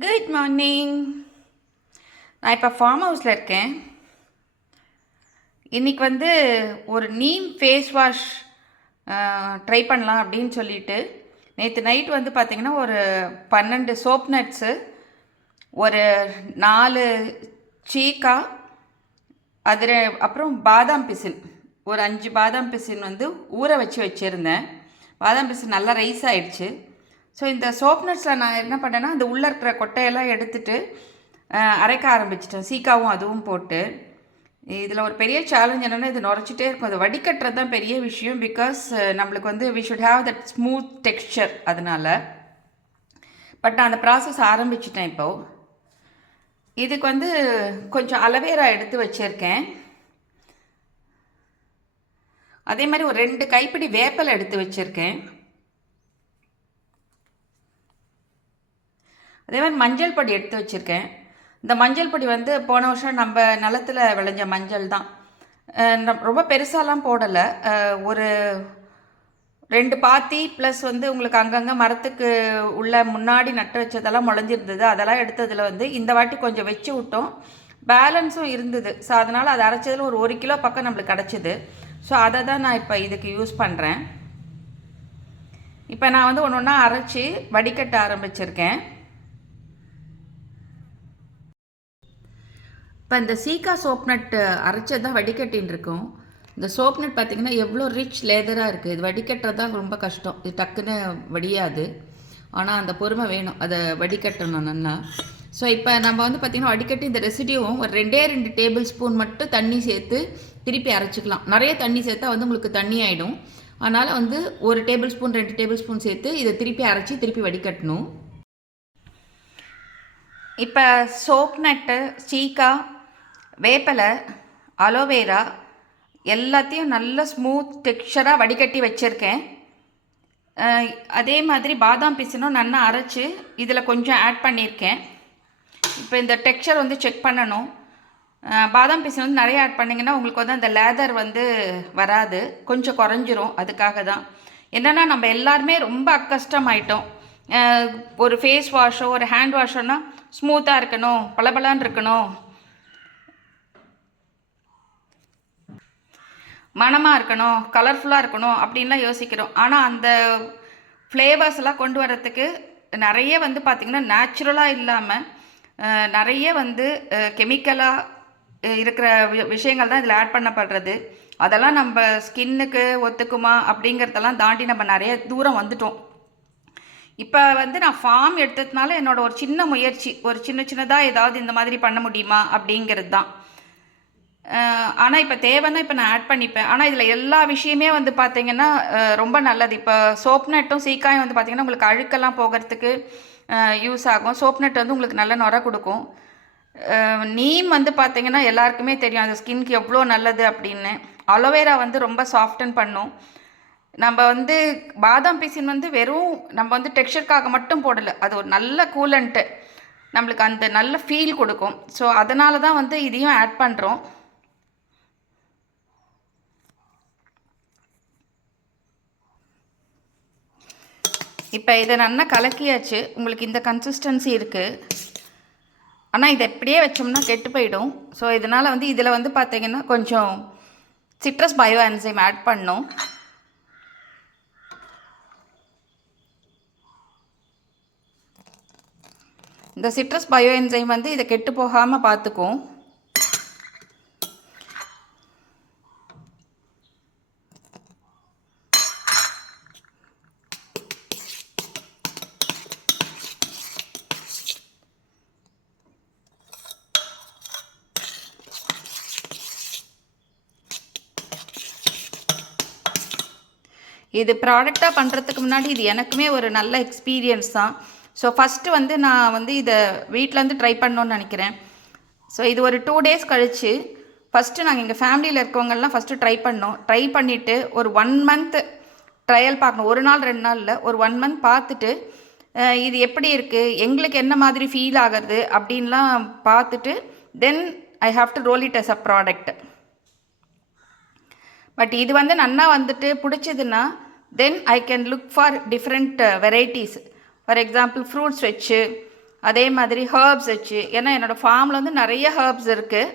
Good morning. நான் இப்போ form ஹவுஸில் இருக்கேன். இன்றைக்கி வந்து ஒரு நீம் ஃபேஸ் வாஷ் ட்ரை பண்ணலாம் அப்படின்னு சொல்லிட்டு நேற்று நைட் வந்து பார்த்திங்கன்னா ஒரு 12 சோப் நட்ஸு, ஒரு 4 சீக்கா, அதில் அப்புறம் பாதாம் பிசின், ஒரு 5 பாதாம் பிசின் வந்து ஊற வச்சுருந்தேன். பாதாம் பிசின் நல்லா ரைஸ் ஆகிடுச்சு. ஸோ இந்த சோப் நட்ஸில் நான் என்ன பண்ணேன்னா, அந்த உள்ளே இருக்கிற கொட்டையெல்லாம் எடுத்துகிட்டு அரைக்க ஆரம்பிச்சிட்டேன், சீக்காவும் அதுவும் போட்டு. இதில் ஒரு பெரிய சேலஞ்ச் என்னென்னா, இது நுரைச்சிட்டே இருக்கும். அது வடிகட்டுறது தான் பெரிய விஷயம். பிகாஸ் நம்மளுக்கு வந்து we should have that smooth texture. அதனால் பட் நான் அந்த ப்ராசஸ் ஆரம்பிச்சிட்டேன். இப்போது இதுக்கு வந்து கொஞ்சம் அலவேரா எடுத்து வச்சுருக்கேன். அதே மாதிரி ஒரு 2 கைப்பிடி வேப்பலை எடுத்து வச்சுருக்கேன். அதே மாதிரி மஞ்சள் பொடி எடுத்து வச்சுருக்கேன். இந்த மஞ்சள் பொடி வந்து போன வருஷம் நம்ம நிலத்தில் விளைஞ்ச மஞ்சள் தான். ரொம்ப பெருசாலாம் போடலை. ஒரு 2 பாத்தி ப்ளஸ் வந்து உங்களுக்கு அங்கங்கே மரத்துக்கு உள்ள முன்னாடி நட்டு வச்சதெல்லாம் முளைஞ்சிருந்தது. அதெல்லாம் எடுத்ததில் வந்து இந்த வாட்டி கொஞ்சம் வச்சு விட்டோம். பேலன்ஸும் இருந்தது. ஸோ அதனால் அதை அரைச்சதில் ஒரு 1 கிலோ பக்கம் நம்மளுக்கு கிடச்சிது. ஸோ அதை தான் நான் இப்போ இதுக்கு யூஸ் பண்ணுறேன். இப்போ நான் வந்து ஒன்று ஒன்றா அரைச்சி வடிகட்ட ஆரம்பிச்சிருக்கேன். இப்போ இந்த சீக்கா சோப் நட் அரைச்சது தான் வடிகட்டின்னு இருக்கும். இந்த சோப் நட் பார்த்திங்கன்னா எவ்வளோ ரிச் லேதராக இருக்குது. இது வடிகட்டுறது தான் ரொம்ப கஷ்டம். இது டக்குன்னு வடியாது. ஆனால் அந்த பொறுமை வேணும், அதை வடிகட்டணும் நல்லா. ஸோ இப்போ நம்ம வந்து பார்த்திங்கன்னா வடிகட்டி இந்த ரெசிடியூவும் ஒரு 2 டேபிள் ஸ்பூன் மட்டும் தண்ணி சேர்த்து திருப்பி அரைச்சிக்கலாம். நிறைய தண்ணி சேர்த்தா வந்து உங்களுக்கு தண்ணி ஆகிடும். அதனால் வந்து 1 டேபிள் ஸ்பூன் 2 டேபிள் ஸ்பூன் சேர்த்து இதை திருப்பி அரைச்சி திருப்பி வடிகட்டணும். இப்போ சோப் நட்டு, சீக்கா, வேப்பலை, அலோவேரா எல்லாத்தையும் நல்ல ஸ்மூத் டெக்ஸ்சராக வடிகட்டி வச்சுருக்கேன். அதே மாதிரி பாதாம் பிசினும் நல்லா அரைச்சி இதில் கொஞ்சம் ஆட் பண்ணியிருக்கேன். இப்போ இந்த டெக்ஸ்சர் வந்து செக் பண்ணணும். பாதாம் பிசின் வந்து நிறைய ஆட் பண்ணிங்கன்னா உங்களுக்கு வந்து அந்த லேதர் வந்து வராது, கொஞ்சம் குறைஞ்சிரும். அதுக்காக தான். என்னென்னா நம்ம எல்லாருமே ரொம்ப அக்கஸ்டம் ஆகிட்டோம். ஒரு ஃபேஸ் வாஷோ ஒரு ஹேண்ட் வாஷோன்னா ஸ்மூத்தாக இருக்கணும், பளபளன்னு இருக்கணும், மணமாக இருக்கணும், கலர்ஃபுல்லாக இருக்கணும் அப்படின்லாம் யோசிக்கிறோம். ஆனால் அந்த ஃப்ளேவர்ஸ்லாம் கொண்டு வரத்துக்கு நிறைய வந்து பார்த்திங்கன்னா நேச்சுரலாக இல்லாமல் நிறைய வந்து கெமிக்கலாக இருக்கிற விஷயங்கள் தான் இதில் ஆட் பண்ணப்படுறது. அதெல்லாம் நம்ம ஸ்கின்னுக்கு ஒத்துக்குமா அப்படிங்கிறதெல்லாம் தாண்டி நம்ம நிறைய தூரம் வந்துட்டோம். இப்போ வந்து நான் ஃபார்ம் எடுத்ததுனால என்னோடய ஒரு சின்ன முயற்சி, ஒரு சின்னதாக ஏதாவது இந்த மாதிரி பண்ண முடியுமா அப்படிங்கிறது தான். ஆனால் இப்போ தேவைன்னா இப்போ நான் ஆட் பண்ணிப்பேன். ஆனால் இதில் எல்லா விஷயமே வந்து பார்த்திங்கன்னா ரொம்ப நல்லது. இப்போ சோப் நட்டும் சீக்காயும் வந்து பார்த்திங்கன்னா உங்களுக்கு அழுக்கெல்லாம் போகிறதுக்கு யூஸ் ஆகும். சோப் நட் வந்து உங்களுக்கு நல்ல நுரை கொடுக்கும். நீம் வந்து பார்த்திங்கன்னா எல்லாருக்குமே தெரியும் அது ஸ்கின்க்கு எவ்வளோ நல்லது அப்படின்னு. அலோவேரா வந்து ரொம்ப சாஃப்டன் பண்ணும். நம்ம வந்து பாதாம் பிசின் வந்து வெறும் நம்ம வந்து டெக்ஸ்சருக்காக மட்டும் போடலை, அது ஒரு நல்ல கூலண்ட்டு, நம்மளுக்கு அந்த நல்ல ஃபீல் கொடுக்கும். ஸோ அதனால தான் வந்து இதையும் ஆட் பண்ணுறோம். இப்போ இதை நல்லா கலக்கியாச்சு. உங்களுக்கு இந்த கன்சிஸ்டன்சி இருக்குது. ஆனால் இதை எப்படியே வச்சோம்னா கெட்டு போயிடும். ஸோ இதனால் வந்து இதில் வந்து பார்த்திங்கன்னா கொஞ்சம் சிட்ரஸ் பயோ என்சைம் ஆட் பண்ணோம். இந்த சிட்ரஸ் பயோ என்சைம் வந்து இதை கெட்டு போகாமல் பார்த்துக்கும். இது ப்ராடக்டாக பண்ணுறதுக்கு முன்னாடி இது எனக்குமே ஒரு நல்ல எக்ஸ்பீரியன்ஸ் தான். ஸோ ஃபஸ்ட்டு வந்து நான் வந்து இதை வீட்டிலேருந்து ட்ரை பண்ணணுன்னு நினைக்கிறேன். ஸோ இது ஒரு 2 டேஸ் கழித்து ஃபஸ்ட்டு நாங்கள் எங்கள் ஃபேமிலியில் இருக்கவங்கெல்லாம் ஃபஸ்ட்டு ட்ரை பண்ணோம். ட்ரை பண்ணிவிட்டு ஒரு 1 மந்த் ட்ரையல் பார்க்கணும். 1 நாள் 2 நாளில் ஒரு 1 மந்த் பார்த்துட்டு இது எப்படி இருக்குது, எங்களுக்கு என்ன மாதிரி ஃபீல் ஆகிறது அப்படின்லாம் பார்த்துட்டு then I have to roll it as a product. But இது வந்து நன்னா வந்துட்டு பிடிச்சதுன்னா then I can look for different varieties. For example fruits வச்சு அதே மாதிரி ஹர்ப்ஸ் வச்சு, ஏன்னா என்னோடய ஃபார்மில் வந்து நிறைய ஹர்ப்ஸ் இருக்குது.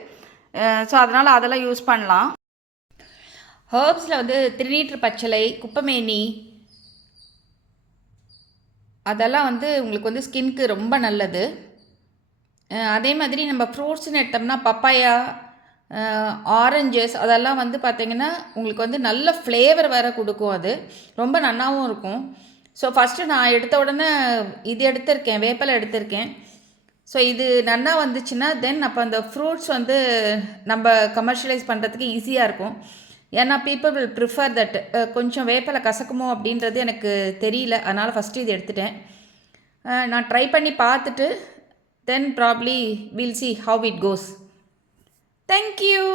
ஸோ அதனால் அதெல்லாம் யூஸ் பண்ணலாம். ஹர்ப்ஸில் வந்து திருநீற்று பச்சிலை, குப்பைமேனி, அதெல்லாம் வந்து உங்களுக்கு வந்து ஸ்கின்க்கு ரொம்ப நல்லது. அதே மாதிரி நம்ம ஃப்ரூட்ஸ்னு எடுத்தோம்னா பப்பாயா, ஆரஞ்சஸ் அதெல்லாம் வந்து பார்த்திங்கன்னா உங்களுக்கு வந்து நல்ல ஃப்ளேவர் வேறு கொடுக்கும். அது ரொம்ப நல்லாவும் இருக்கும். ஸோ ஃபஸ்ட்டு நான் எடுத்த உடனே இது எடுத்திருக்கேன், வேப்பலை எடுத்திருக்கேன். ஸோ இது நல்லா வந்துச்சுன்னா தென் அப்போ அந்த ஃப்ரூட்ஸ் வந்து நம்ம கமர்ஷியலைஸ் பண்ணுறதுக்கு ஈஸியாக இருக்கும். ஏன்னா பீப்புள் வில் ப்ரிஃபர் தட். கொஞ்சம் வேப்பலை கசக்குமோ அப்படின்றது எனக்கு தெரியல, அதனால் ஃபஸ்ட்டு இது எடுத்துட்டேன். நான் ட்ரை பண்ணி பார்த்துட்டு தென் probably will see how it goes. Thank you.